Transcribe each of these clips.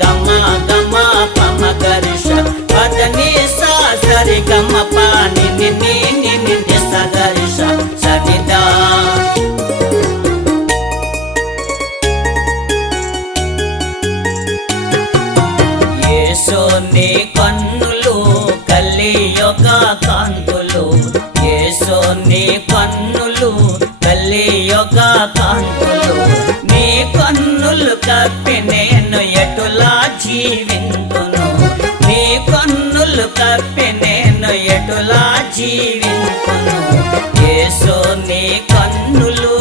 గమ గమ పమ గరిష పదని సా సరి గమ పాని ని స గరిష సనిదా యేసోని కన్నులు కలియుగ కాంతులు యేసోని కన్నులు కలియుగ కాంతులు నీ కన్నులు కప్పి నేను ఎటులా జీవింతును నీ కన్నులు కప్పి నేను ఎటులా జీవింతును యేసోని కన్నులు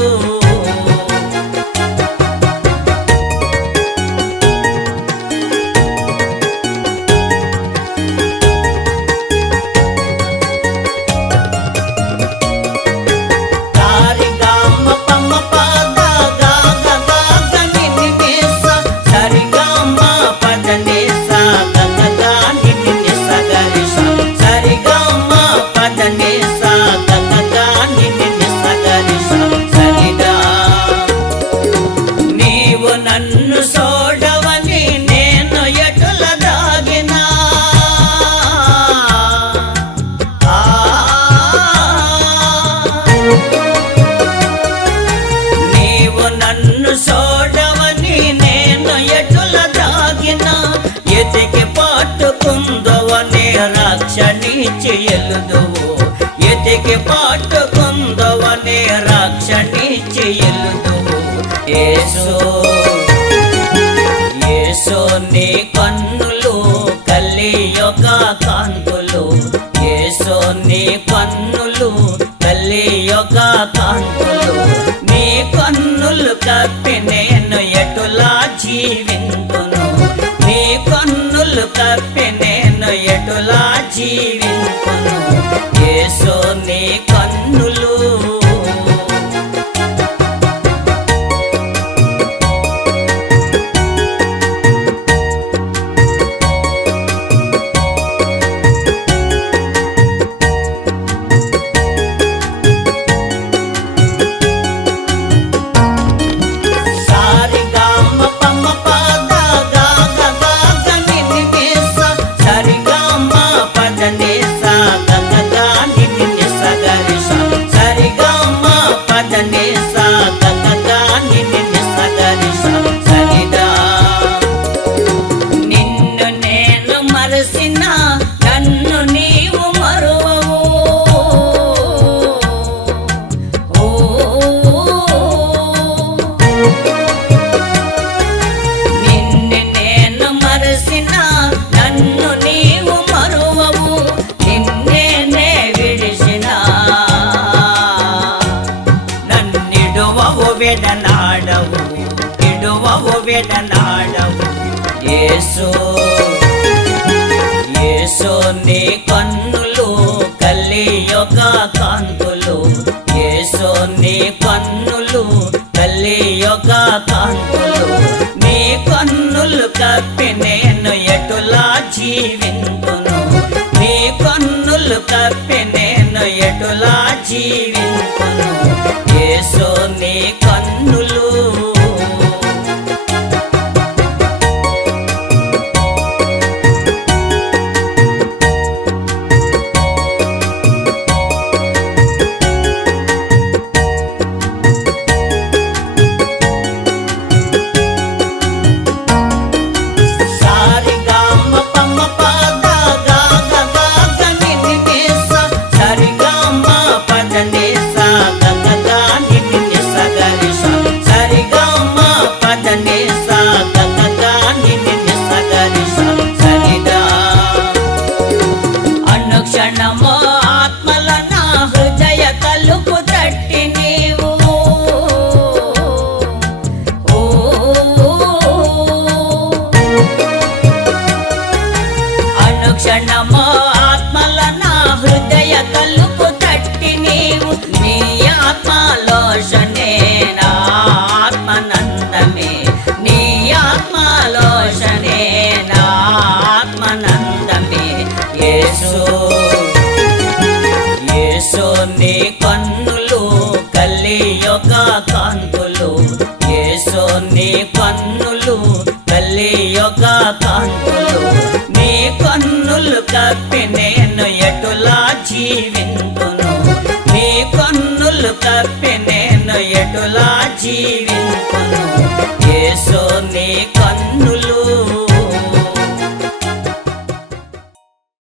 నన్ను సోడవని నేను ఎటుల దాగినా నీవు నన్ను సోడవని నేను ఎటుల దాగినా ఎతికి పట్టుకుందవని రక్షణించి ఎలుదువు ఎతికి పట్టుకుందవని రక్షణించి ఎలుదువు యేసోని కన్నులు కలియుగ కాంతులు యేసోని కన్నులు కలియుగ కాంతులు నీ కన్నులు కప్పి నేను ఎటులా జీవింతును నీ కన్నులు కప్పి నేను ఎటులా జీవింతును యేసోని కన్నులు నిన్ను నేను మరసిన నన్ను నీవు మరువవు నిన్ను నేను మరసిన నన్ను నీవు మరువవు నిన్నే విడిసిన నన్నిడువవు వెడనాడవు ఇడువవు వెడనాడవు యేసోని కన్నులు కలియుగ కాంతులు యేసోని కన్నులు కలియుగ కాంతులు నీ కన్నులు కప్పి నేను ఎటులా జీవింతును నీ కన్నులు కప్పి నేను ఎటులా జీవింతును యేసోని కన్నులు అనుక్షణమో ఆత్మల నా హృదయ తలుపు తట్టి నీవు అనుక్షణమో ఆత్మల నా హృదయ తలుపు తట్టి నీవు నీ ఆత్మలోషనే నా ఆత్మనందమే నీ ఆత్మలోషనే నా ఆత్మనందమే యేసోని కన్నులు కలియుగ కాంతులు యేసోని కన్నులు కలియుగ కాంతులు నీ కన్నులు కప్పి నేను ఎటులా జీవింతును నీ కన్నులు కప్పి నేను ఎటులా జీవింతును యేసు నీ కన్నులు